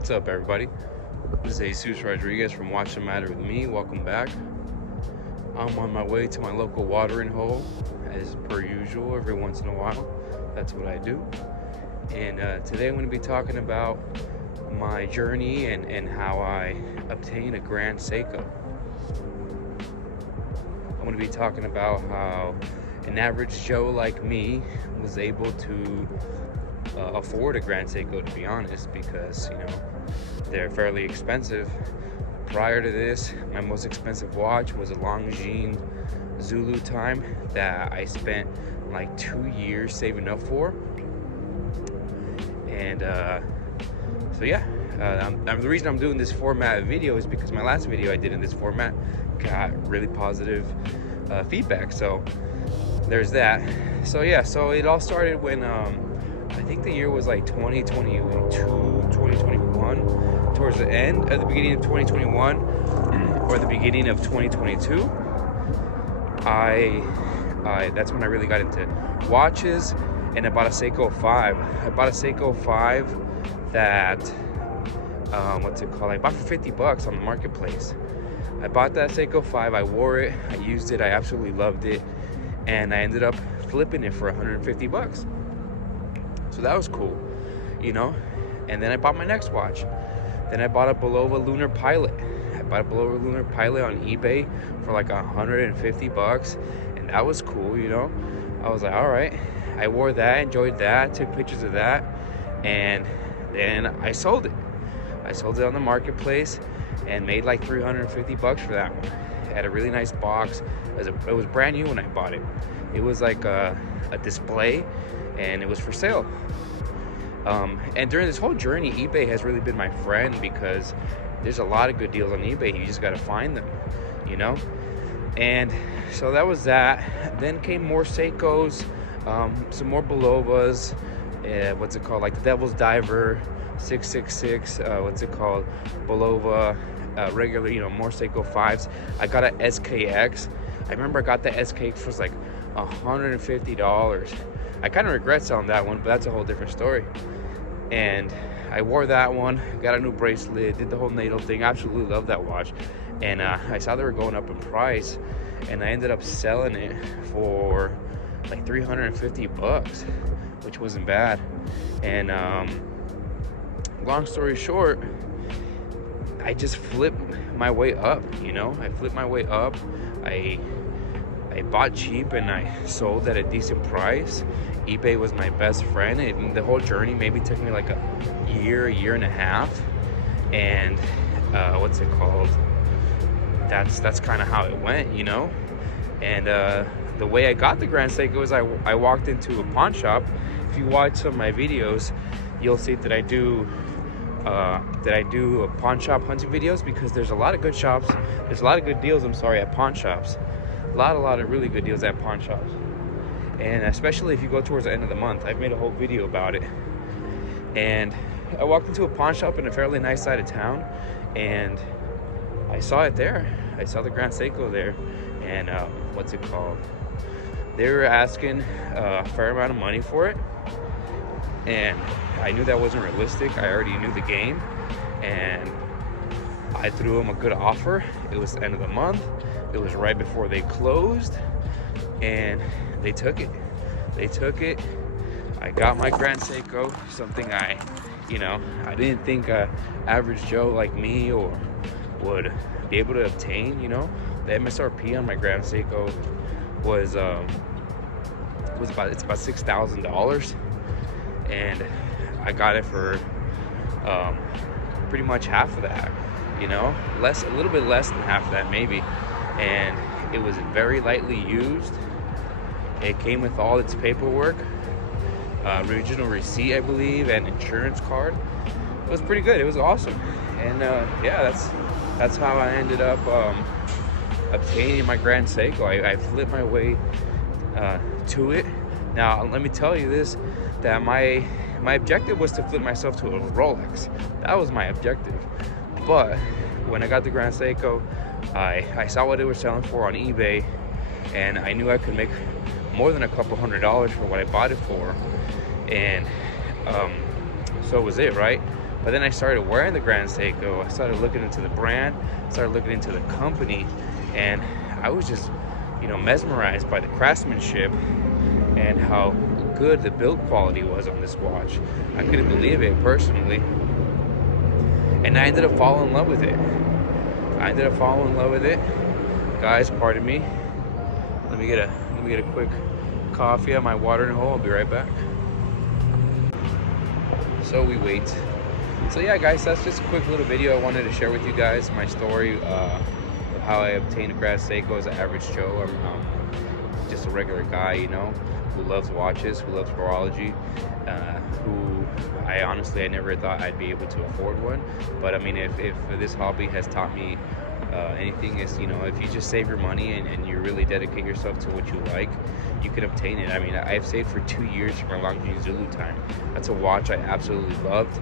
What's up, everybody? This is Jesus Rodriguez from Watch the Matter with me. Welcome back. I'm on my way to my local watering hole, as per usual. Every once in a while, that's what I do. And today I'm going to be talking about my journey and how I obtained a Grand Seiko. I'm going to be talking about how an average Joe like me was able to afford a Grand Seiko, to be honest, because they're fairly expensive. Prior to this, my most expensive watch was a Longines Zulu time that I spent like 2 years saving up for. And so yeah, the reason I'm doing this format video is because my last video I did in this format got really positive feedback, so there's that. So yeah, so it all started when I think the year was like 2022, 2021, towards the end, at the beginning of 2021 or the beginning of 2022. That's when I really got into watches, and I bought a Seiko 5. I bought a Seiko 5 that, what's it called? I bought for 50 bucks on the marketplace. I bought that Seiko 5, I wore it, I used it, I absolutely loved it, and I ended up flipping it for 150 bucks. So that was cool, and then I bought my next watch. Then I bought a Bulova Lunar Pilot. I bought a Bulova Lunar Pilot on eBay for like 150 bucks, and that was cool, I was like, all right. I wore that, enjoyed that, took pictures of that, and then I sold it. I sold it on the marketplace and made like 350 bucks for that one. It had a really nice box. It was brand new when I bought it. It was like a display, and it was for sale. And during this whole journey, eBay has really been my friend, because there's a lot of good deals on eBay. You just got to find them, And so that was that. Then came more Seikos, some more Bulovas, what's it called, like the Devil's Diver 666, what's it called, Bulova, regular, more Seiko 5s. I got an SKX. I remember I got the SKX for like $150. I kind of regret selling that one, but that's a whole different story. And I wore that one, got a new bracelet, did the whole NATO thing. Absolutely love that watch. And I saw they were going up in price, and I ended up selling it for like 350 bucks, which wasn't bad. And long story short, I just flipped my way up, I flipped my way up. I bought cheap and I sold at a decent price. eBay was my best friend, and the whole journey maybe took me like a year and a half. And what's it called? That's kind of how it went, And the way I got the Grand Seiko is I walked into a pawn shop. If you watch some of my videos, you'll see that I do pawn shop hunting videos, because there's a lot of good shops. There's a lot of good deals, at pawn shops. A lot of really good deals at pawn shops. And especially if you go towards the end of the month. I've made a whole video about it. And I walked into a pawn shop in a fairly nice side of town, and I saw it there. I saw the Grand Seiko there. And what's it called? They were asking a fair amount of money for it. And I knew that wasn't realistic. I already knew the game. And I threw them a good offer. It was the end of the month. It was right before they closed, and they took it. I got my Grand Seiko, something I didn't think a average Joe like me or would be able to obtain. The MSRP on my Grand Seiko was about $6,000, and I got it for pretty much half of that. A little bit less than half of that maybe. And it was very lightly used. It came with all its paperwork, original receipt, I believe, and insurance card. It was pretty good. It was awesome. And yeah, that's how I ended up obtaining my Grand Seiko. I flipped my way to it. Now let me tell you this, that my objective was to flip myself to a Rolex. That was my objective. But when I got the Grand Seiko, I saw what they were selling for on eBay, and I knew I could make more than a couple $100s for what I bought it for. And so was it, right? But then I started wearing the Grand Seiko. I started looking into the brand, started looking into the company, and I was just, you know, mesmerized by the craftsmanship and how good the build quality was on this watch. I couldn't believe it personally, and I ended up falling in love with it. Guys, pardon me. Let me get a quick coffee at my watering hole. I'll be right back. So we wait. So yeah, guys, that's just a quick little video I wanted to share with you guys. My story of how I obtained a Grand Seiko as an average Joe. I'm just a regular guy, you know, who loves watches, who loves horology, who I never thought I'd be able to afford one. But I mean, if this hobby has taught me anything, is, you know, if you just save your money and you really dedicate yourself to what you like, you can obtain it. I mean, I've saved for 2 years for my Longines Zulu time. That's a watch I absolutely loved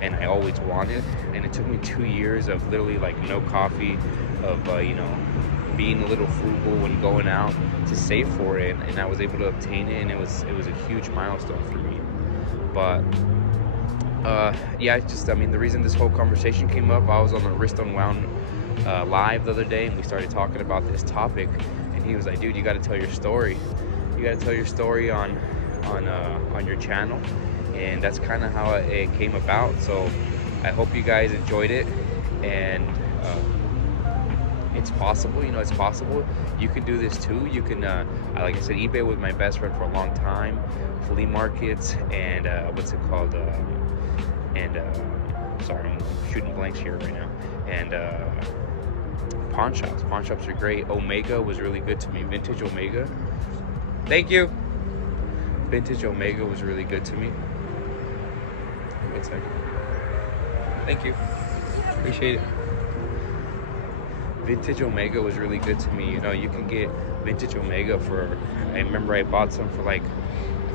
and I always wanted, and it took me 2 years of literally like no coffee, of you know, being a little frugal when going out to save for it, and I was able to obtain it, and it was a huge milestone for me. But yeah, I mean, the reason this whole conversation came up, I was on the Wrist Unwound live the other day, and we started talking about this topic, and he was like, dude, you got to tell your story. You got to tell your story on your channel, and that's kind of how it came about. So I hope you guys enjoyed it, and it's possible, you know, it's possible. You can do this too. You can, like I said, eBay was my best friend for a long time. Flea markets and what's it called? Sorry, I'm shooting blanks here right now. And pawn shops. Pawn shops are great. Omega was really good to me. Vintage Omega. Thank you. Vintage Omega was really good to me. 1 second. Thank you. Appreciate it. Vintage Omega was really good to me. You know, you can get vintage Omega for, I remember I bought some for like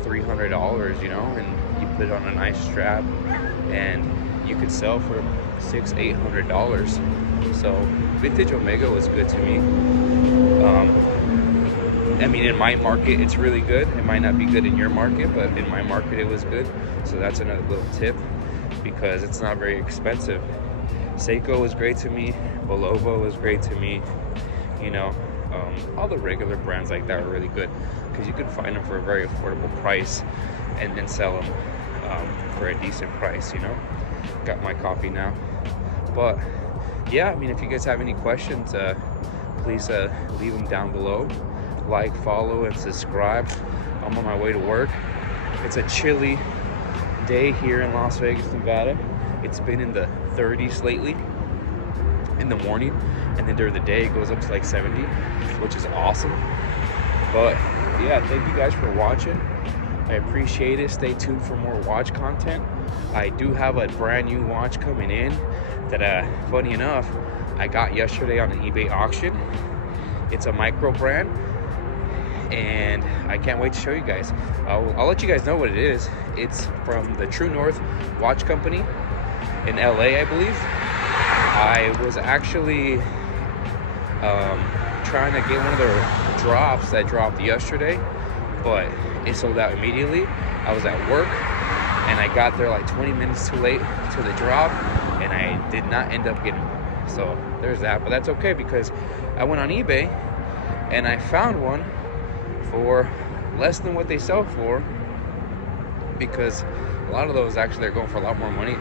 $300, you know, and you put it on a nice strap, and you could sell for $600-800. So vintage Omega was good to me. I mean, in my market, it's really good. It might not be good in your market, but in my market, it was good. So that's another little tip, because it's not very expensive. Seiko was great to me. Polywatch was great to me. You know, all the regular brands like that are really good, because you can find them for a very affordable price and then sell them for a decent price, you know. Got my coffee now. But yeah, I mean, if you guys have any questions, please leave them down below. Like, follow, and subscribe. I'm on my way to work. It's a chilly day here in Las Vegas, Nevada. It's been in the 30s lately in the morning, and then during the day it goes up to like 70, which is awesome. But yeah, thank you guys for watching. I appreciate it. Stay tuned for more watch content. I do have a brand new watch coming in that funny enough, I got yesterday on an eBay auction. It's a micro brand, and I can't wait to show you guys. I'll let you guys know what it is. It's from the True North Watch Company in LA, I believe. I was actually trying to get one of their drops that dropped yesterday, but it sold out immediately. I was at work, and I got there like 20 minutes too late to the drop, and I did not end up getting one. So there's that, but that's okay, because I went on eBay and I found one for less than what they sell for, because a lot of those actually are going for a lot more money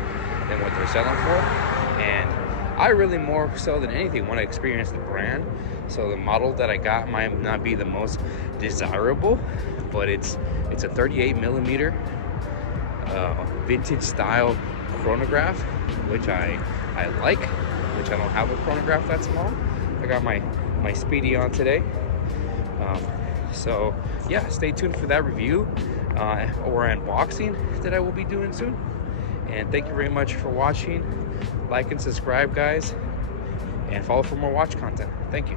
than what they're selling for. And I really, more so than anything, want to experience the brand. So the model that I got might not be the most desirable, but it's a 38 millimeter vintage style chronograph, which I like, which I don't have a chronograph that small. I got my Speedy on today. So yeah, stay tuned for that review or unboxing that I will be doing soon. And thank you very much for watching. Like and subscribe, guys, and follow for more watch content. Thank you.